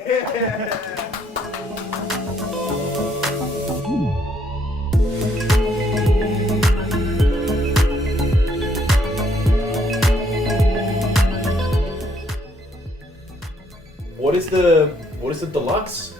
What is the Deluxe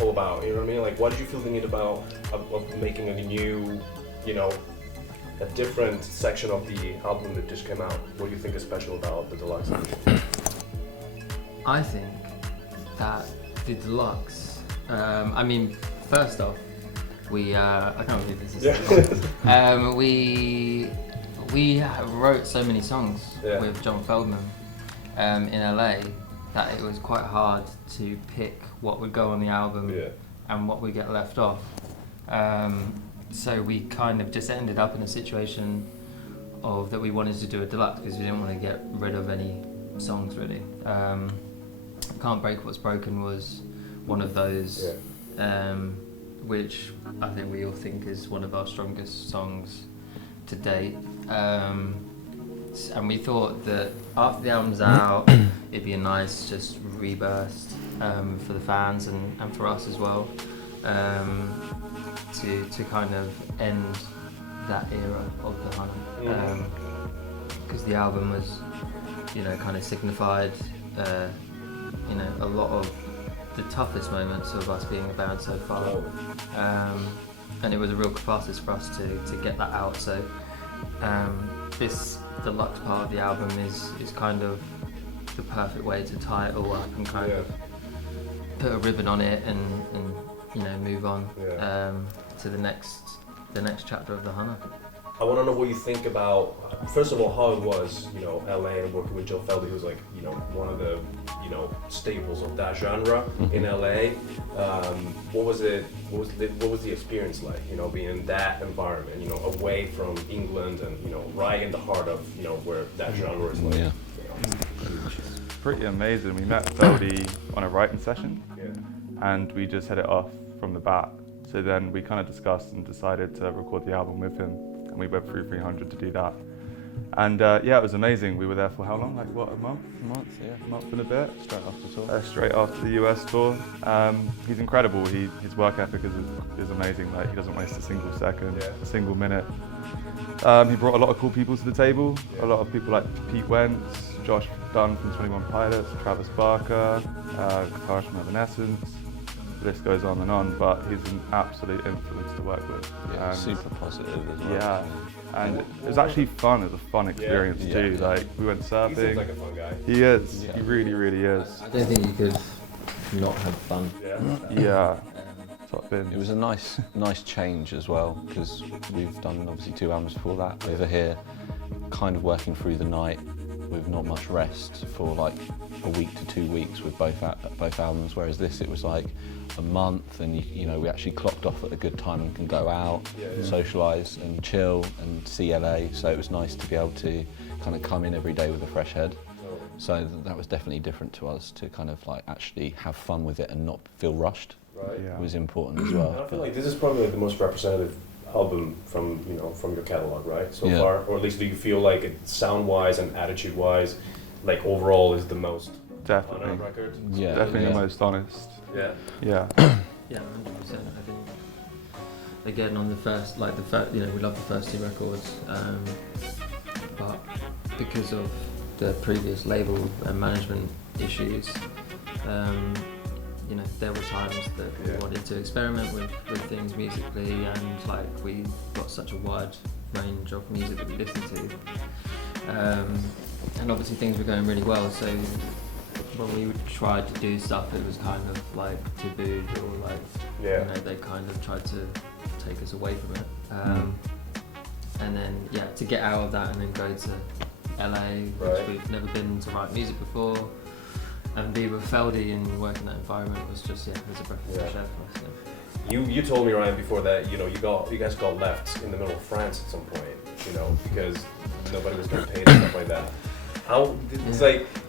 all about? You know what I mean? Like, why did you feel the need of making a new, a different section of the album that just came out? What do you think is special about the Deluxe? I think that the Deluxe, first off, I can't believe this is we wrote so many songs with John Feldman in LA that it was quite hard to pick what would go on the album and what would get left off. So we kind of just ended up in a situation of that we wanted to do a deluxe because we didn't want to get rid of any songs really. Can't Break What's Broken was one of those, which I think we all think is one of our strongest songs to date. And we thought that after the album's out, it'd be a nice just rebirth for the fans and for us as well, to kind of end that era of the Hunna, because the album was, kind of signified, a lot of the toughest moments of us being a band so far, and it was a real catharsis for us to get that out. So this deluxe part of the album is kind of the perfect way to tie it all up and kind of put a ribbon on it and move on to the next chapter of the Hunna. I want to know what you think about, first of all, how it was, LA and working with Joe Feldy, who's like, one of the, staples of that genre in LA. What was the experience like, being in that environment, away from England and, right in the heart of, where that genre is like, Pretty amazing. We met Feldy on a writing session, and we just hit it off from the bat. So then we kind of discussed and decided to record the album with him, and we went through 300 to do that. And it was amazing. We were there for how long? Like what, a month? A month and a bit. Straight after the tour. Straight after the US tour. He's incredible. His work ethic is amazing. Like, he doesn't waste a single second, a single minute. He brought a lot of cool people to the table. A lot of people like Pete Wentz, Josh Dunn from 21 Pilots, Travis Barker, guitarist from Evanescence. The list goes on and on, but he's an absolute influence to work with. Yeah, super positive as well. Yeah, and it was actually fun. It was a fun experience too. Like, we went surfing. He seems like a fun guy. He is. He really, really is. I don't think you could not have fun. Yeah. Top bins. It was a nice change as well, because we've done obviously 2 albums before that. Over here, kind of working through the night with not much rest for like a week to 2 weeks with both albums. Whereas this, it was like a month, and we actually clocked off at a good time and can go out, socialise and chill and see LA. So it was nice to be able to kind of come in every day with a fresh head. So that was definitely different to us, to kind of like actually have fun with it and not feel rushed. Right. It was important as well. And I feel like this is probably like the most representative album from your catalog, right? So far, or at least do you feel like it, sound-wise and attitude-wise, like overall is the most Definitely. on record? Yeah, Definitely the most honest. Yeah. Yeah, 100%. I think again on the first, we love the first 2 records, but because of the previous label and management issues, there were times that we wanted to experiment with things musically, and like we got such a wide range of music that we listened to, and obviously things were going really well. So when we tried to do stuff, it was kind of like tabooed, or like they kind of tried to take us away from it. And then to get out of that and then go to LA, which we've never been to write music before, and be with Feldy and work in that environment was just, it was a breath of fresh air for us. You told me, Ryan, before that, you guys got left in the middle of France at some point, because nobody was getting paid and stuff like that.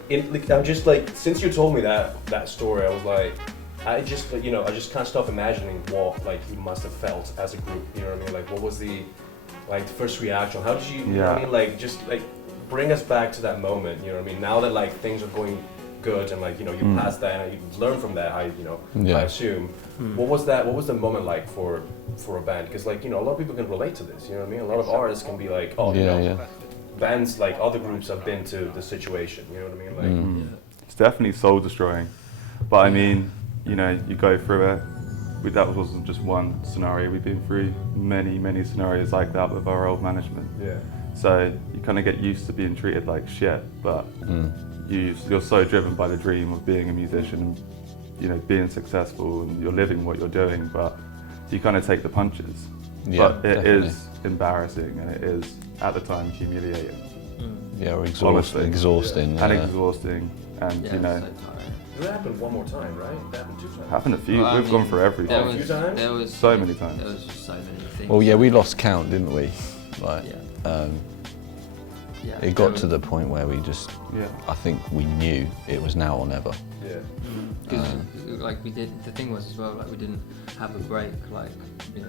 It's I'm just like, since you told me that story, I was like, I just can't stop imagining what like you must have felt as a group, you know what I mean? Like, what was the first reaction? How did you, you know what I mean? Like, just like bring us back to that moment, you know what I mean? Now that like things are going good and like, you know, you pass that and you learn from that, I assume. What was the moment like for a band? Because like, you know, a lot of people can relate to this, you know what I mean? A lot of artists can be like, oh, you know, bands like other groups have been to the situation, you know what I mean? Like, It's definitely soul destroying, but I mean, you know, you go through it. That wasn't just one scenario. We've been through many scenarios like that with our old management. Yeah. So you kind of get used to being treated like shit, but you're so driven by the dream of being a musician and, you know, being successful, and you're living what you're doing, but you kind of take the punches. Yeah, but it definitely. is embarrassing, and it is at the time humiliating. Yeah, or Honestly. exhausting. And exhausting, and Yeah, you know, so tiring. That happened one more time, right? That happened 2 times. happened a few. Well, I We've mean, gone through everything. There A few was, times? there was So many times. There was just so many things. Well, yeah, we lost count, didn't we? Like, Yeah. Yeah, it got there to the point where we just, I think we knew it was now or never. Yeah. Because like we did, the thing was as well, like we didn't have a break. Like, you know,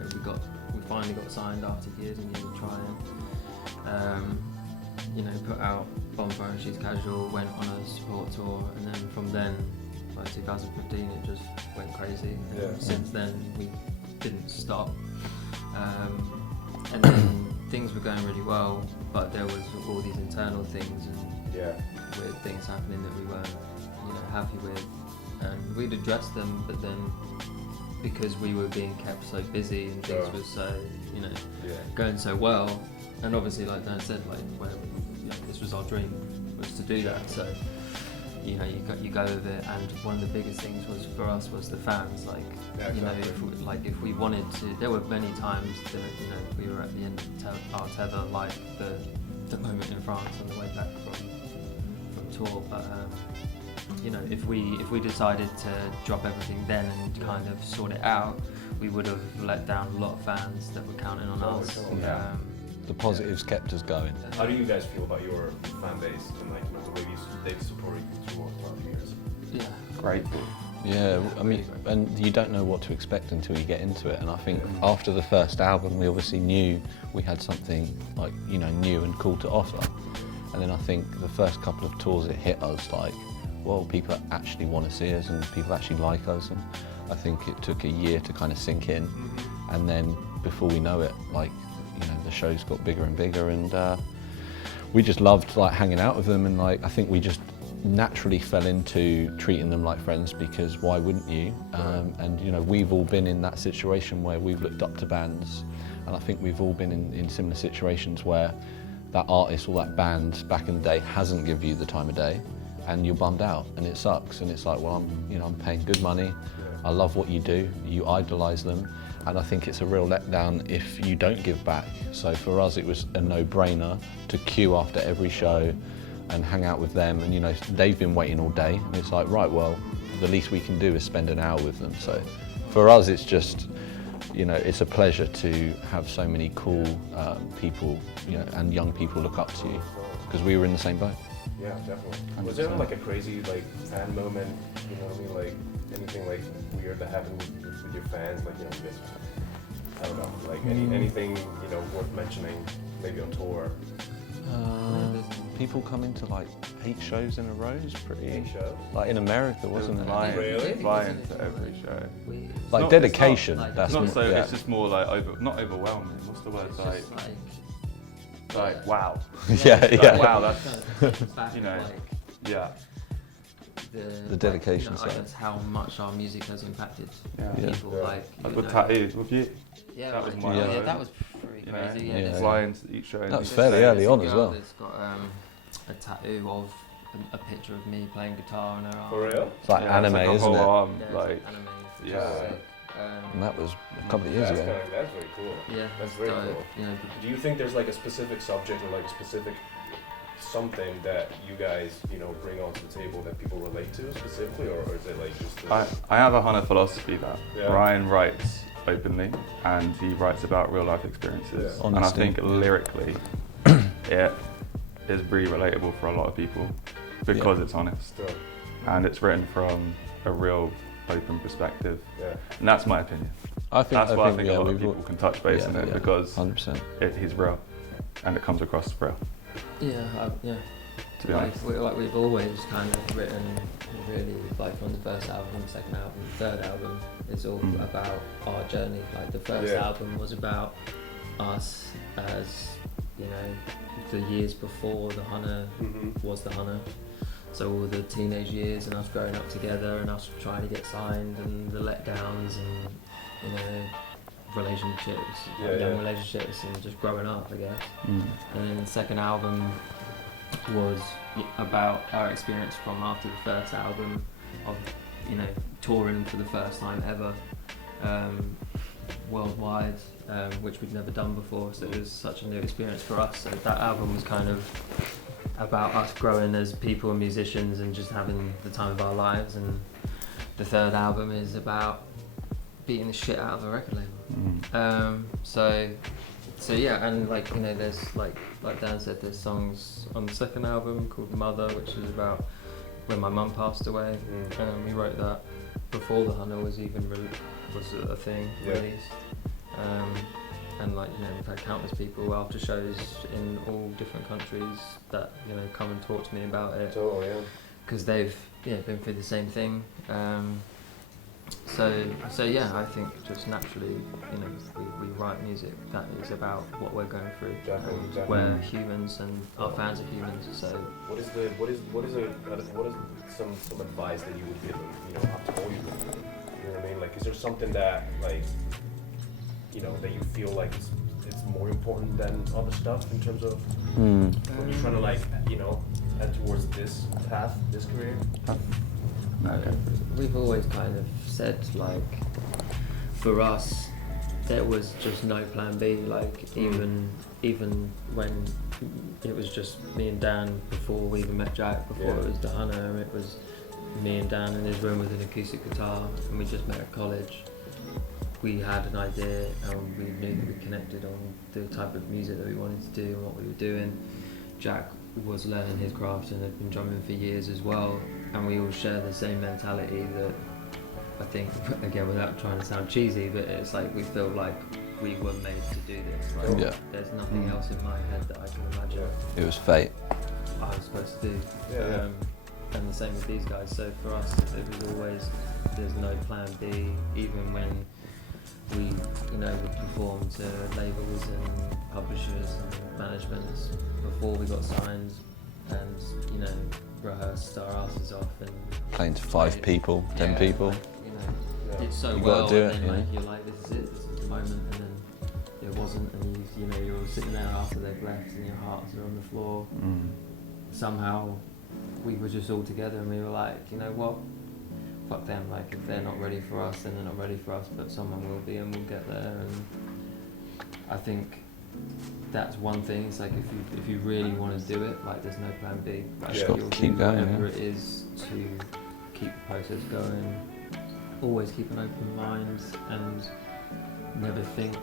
we finally got signed after years and years of trying. You know, put out Bonfire and She's Casual, went on a support tour, and then from then, like 2015, it just went crazy. Yeah. And since then, we didn't stop. And then things were going really well, but there was all these internal things and weird things happening that we weren't, you know, happy with. And we'd addressed them, but then because we were being kept so busy and things were so, you know, going so well, and obviously, like Dan said, like, well, you know, this was our dream, was to do that. So, you know, you go with it. And one of the biggest things was for us was the fans. Like, you know, if we wanted to, there were many times that, you know, we were at the end of our tether, like the moment in France on the way back from tour. But you know, if we decided to drop everything then and kind of sort it out, we would have let down a lot of fans that were counting on us. The positives kept us going. How do you guys feel about your fan base and like, you know, the way they've supported you through all the years? Yeah. Grateful. Yeah, I mean, and you don't know what to expect until you get into it. And I think after the first album, we obviously knew we had something like, you know, new and cool to offer. And then I think the first couple of tours, it hit us like, well, people actually want to see us and people actually like us. And I think it took a year to kind of sink in. And then before we know it, like, you know, the shows got bigger and bigger, and we just loved like hanging out with them. And like, I think we just naturally fell into treating them like friends, because why wouldn't you? And you know, we've all been in that situation where we've looked up to bands, and I think we've all been in similar situations where that artist or that band back in the day hasn't given you the time of day, and you're bummed out, and it sucks. And it's like, well, I'm paying good money, I love what you do, you idolise them, and I think it's a real letdown if you don't give back. So for us, it was a no-brainer to queue after every show and hang out with them. And you know, they've been waiting all day, and it's like, right, well, the least we can do is spend an hour with them. So for us, it's just, you know, it's a pleasure to have so many cool people, you know, and young people look up to you, because we were in the same boat. Yeah, definitely. Was there like a crazy like fan moment, you know what I mean, like anything like weird that happened with your fans, like, you know, you guys, I don't know, like anything, you know, worth mentioning, maybe on tour? People coming to like 8 shows in a row is pretty. 8 shows? Like in America, wasn't it? Really? Flying to every show. Like not- dedication. it's not- That's It's not so. yeah. It's just more like not overwhelming. What's the word? It's Like, just like wow. yeah, Like, yeah. wow, that's back you know, like yeah. the dedication you know, I side. guess how much our music has impacted Yeah. people. Yeah. Like, Like you with know, tattoos with you. Yeah, that was like, my yeah, own. that was pretty You know, crazy. Yeah. there's- Flying to each show. That was and fairly just- early on there's as a girl well. that's got a tattoo of a picture of me playing guitar on her arm. For real? It's like Yeah, anime, it's like a isn't whole it? arm, Yeah, it's like anime. yeah. And that was a couple of years That's, ago. that's very cool. Yeah, That's it's very dope, cool. You know, Do you think there's like a specific subject or like a specific something that you guys, you know, bring onto the table that people relate to specifically, or is it like just I have a Hunna philosophy that Yeah. Ryan writes openly, and he writes about real life experiences. Yeah. And I Honesty. think lyrically, it is really relatable for a lot of people because it's honest Sure. and it's written from a real open perspective. Yeah. And that's my opinion. That's That's why I think yeah, a lot of we've people can touch base in it because 100%. he's real and it comes across real. yeah, yeah. To be honest. We've always kind of written really, like on the first album, second album, third album, it's all about our journey. Like the first album was about us as, you know, the years before the Hunna was the Hunna. So all the teenage years and us growing up together and us trying to get signed and the letdowns and, you know, relationships, young relationships and just growing up, I guess. And then the second album was about our experience from after the first album of, you know, touring for the first time ever worldwide, which we'd never done before, so it was such a new experience for us. So that album was kind of about us growing as people and musicians and just having the time of our lives, and the third album is about beating the shit out of a record label. So yeah, and like, you know, there's like Dan said, there's songs on the second album called Mother, which is about when my mum passed away. We wrote that before the Hunna was even was a thing released. And like, you know, we've had countless people after shows in all different countries that, you know, come and talk to me about it. Oh yeah. Because they've been through the same thing. So yeah, I think just naturally, you know, we write music that is about what we're going through. Definitely. We're humans and our fans are humans. So what is some advice that you would give them, you know, after all you've been through? You know what I mean? Like, is there something that, like, you know, that you feel like it's more important than other stuff in terms of when you're trying to, like, you know, head towards this path, this career? Okay. We've always kind of said, like, for us, there was just no plan B. Like, even when it was just me and Dan before we even met Jack, before it was the Hunna, it was me and Dan in his room with an acoustic guitar, and we just met at college. We had an idea and we knew that we connected on the type of music that we wanted to do and what we were doing. Jack was learning his craft and had been drumming for years as well, and we all share the same mentality that, I think, again, without trying to sound cheesy, but it's like we feel like we were made to do this. Like, there's nothing else in my head that I can imagine It was fate. I was supposed to do. And the same with these guys. So for us, it was always, there's no plan B, even when we, you know, would perform to labels and publishers and managements before we got signed, and, you know, rehearsed our asses off and Playing to 5 people, 10 people. Like, you know, did so You well, gotta do and it, then yeah. like, you're like, this is it, this is the moment, and then it wasn't, and you know, you're all sitting there after they've left and your hearts are on the floor. Somehow we were just all together and we were like, you know what, fuck them, like, if they're not ready for us, then they're not ready for us, but someone will be and we'll get there. And I think that's one thing, it's like, if you really want to do it, like, there's no plan B. Like, Just got to you'll keep do going, whatever it is to keep the process going, always keep an open mind and never think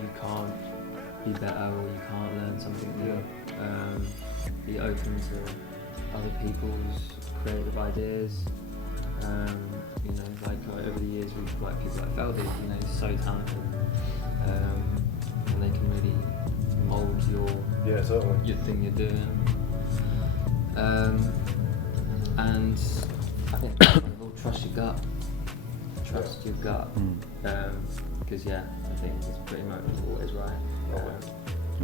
you can't be better or you can't learn something new. Be open to other people's creative ideas. You know, like, over the years we've worked with people like Feldy, you know, he's so talented, and they can really mould your thing you're doing. And I think trust your gut. Trust your gut. Because I think it's pretty much always right.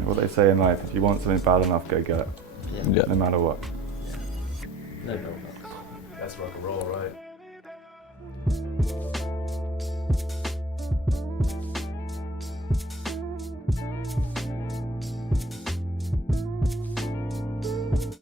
What they say in life, if you want something bad enough, go get it. Yeah. No matter what. No problem. That's rock and roll, right?